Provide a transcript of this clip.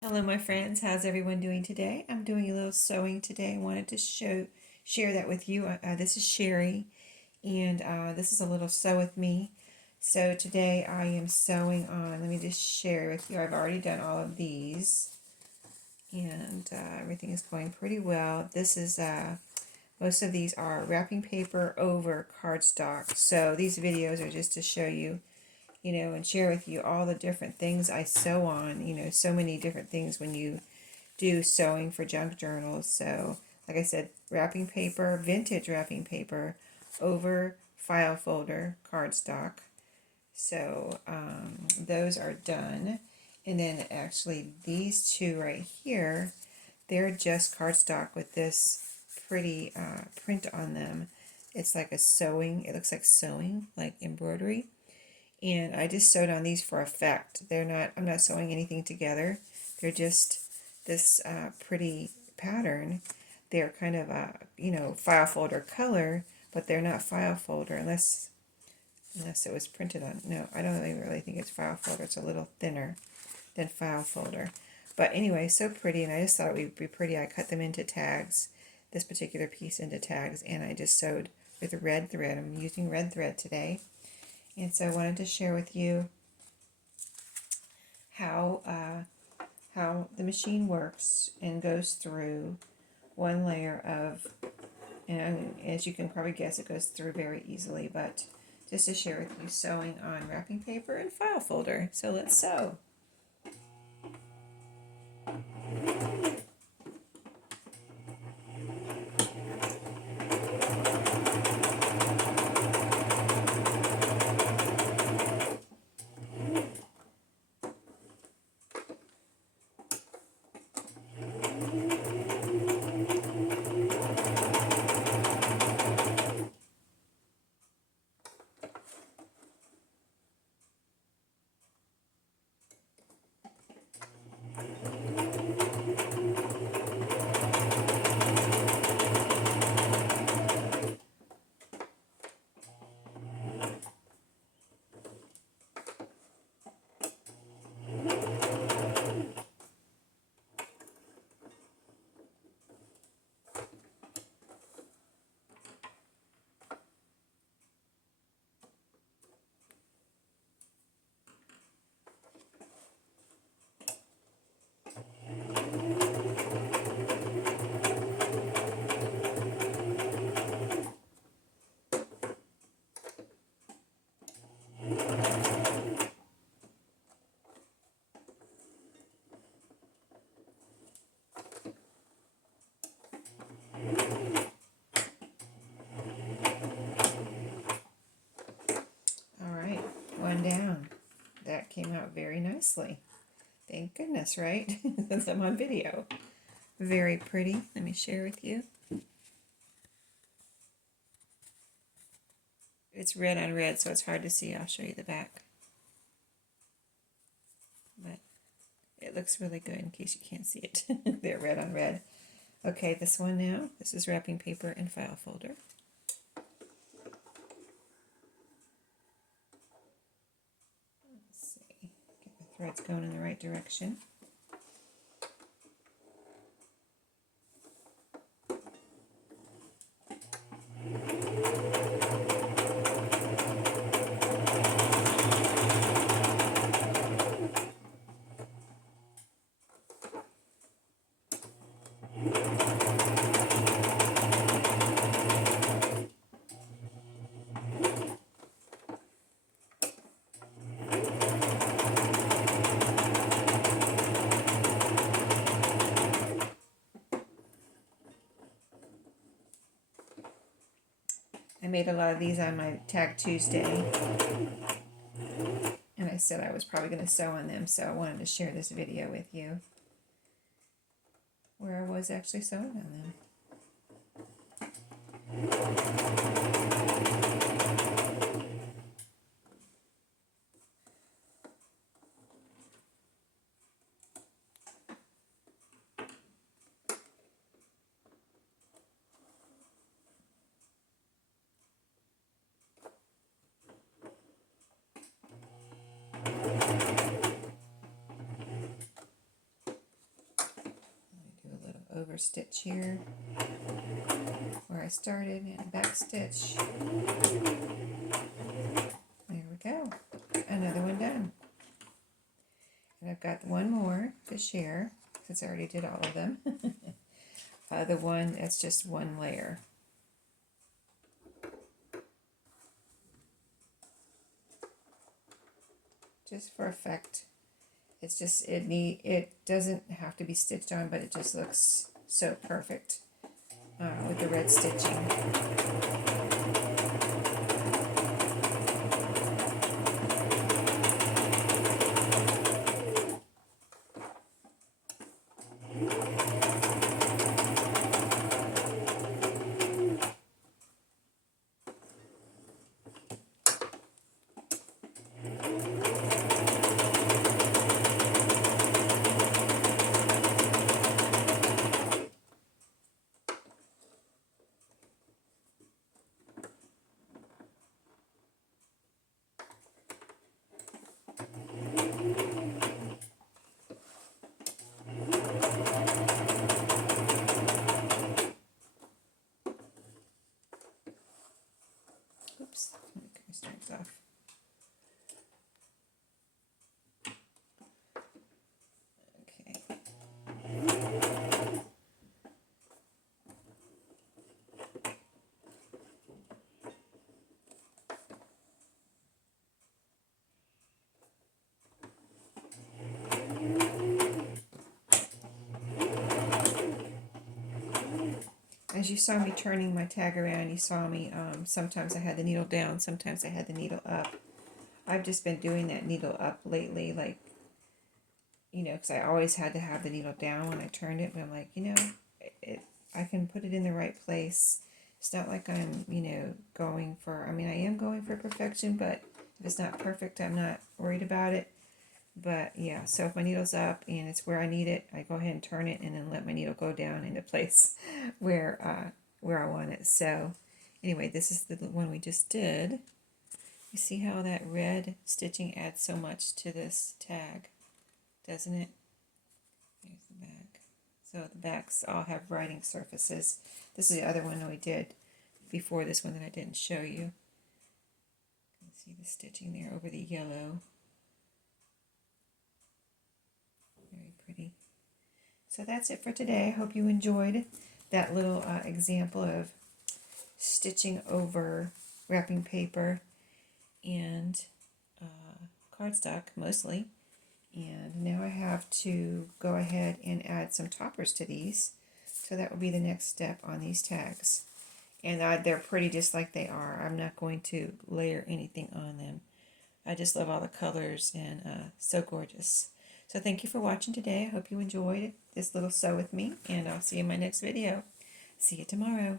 Hello my friends, how's everyone doing today? I'm doing a little sewing today. I wanted to share that with you. This is Sheree, and this is a little sew with me. So today I am sewing on, let me just share with you, I've already done all of these, and everything is going pretty well. This is, most of these are wrapping paper over cardstock. So these videos are just to show you, and share with you all the different things I sew on, so many different things when you do sewing for junk journals. So, like I said, wrapping paper, vintage wrapping paper over file folder cardstock. So, those are done. And then actually these two right here, they're just cardstock with this pretty print on them. It's like a sewing, it looks like sewing, like embroidery. And I just sewed on these for effect. I'm not sewing anything together. They're just this pretty pattern. They're kind of a, file folder color, but they're not file folder unless it was printed on. No, I don't really think it's file folder. It's a little thinner than file folder. But anyway, so pretty, and I just thought it would be pretty. I cut them into tags, this particular piece into tags, and I just sewed with red thread. I'm using red thread today. And so I wanted to share with you how the machine works and goes through one layer of, and as you can probably guess, it goes through very easily, but just to share with you sewing on wrapping paper and file folder. So let's sew. All right, one down. That came out very nicely. Thank goodness, right? Since I'm on video. Very pretty. Let me share with you. It's red on red, so it's hard to see. I'll show you the back. But it looks really good in case you can't see it. They're red on red. Okay, this one now. This is wrapping paper and file folder. Let's see. Get the threads going in the right direction. I made a lot of these on my Tag Tuesday, and I said I was probably going to sew on them, so I wanted to share this video with you where I was actually sewing on them. over stitch here where I started and back stitch. There we go. Another one done. And I've got one more to share since I already did all of them. The one that's just one layer. Just for effect. It's just it doesn't have to be stitched on, but it just looks so perfect with the red stitching. Oops, let me get my strings off. Okay. As you saw me turning my tag around, you saw me, sometimes I had the needle down, sometimes I had the needle up. I've just been doing that needle up lately, like, you know, because I always had to have the needle down when I turned it, but I'm like, you know, I can put it in the right place. It's not like I'm, you know, going for, I mean, I am going for perfection, but if it's not perfect, I'm not worried about it. But yeah, so if my needle's up and it's where I need it, I go ahead and turn it and then let my needle go down into place where I want it. So anyway, this is the one we just did. You see how that red stitching adds so much to this tag, doesn't it? Here's the back. So the backs all have writing surfaces. This is the other one we did before this one that I didn't show you. You can see the stitching there over the yellow. Very pretty. So that's it for today. I hope you enjoyed that little example of stitching over wrapping paper and cardstock mostly. And now I have to go ahead and add some toppers to these. So that will be the next step on these tags. And they're pretty just like they are. I'm not going to layer anything on them. I just love all the colors and so gorgeous. So thank you for watching today. I hope you enjoyed this little sew with me, and I'll see you in my next video. See you tomorrow.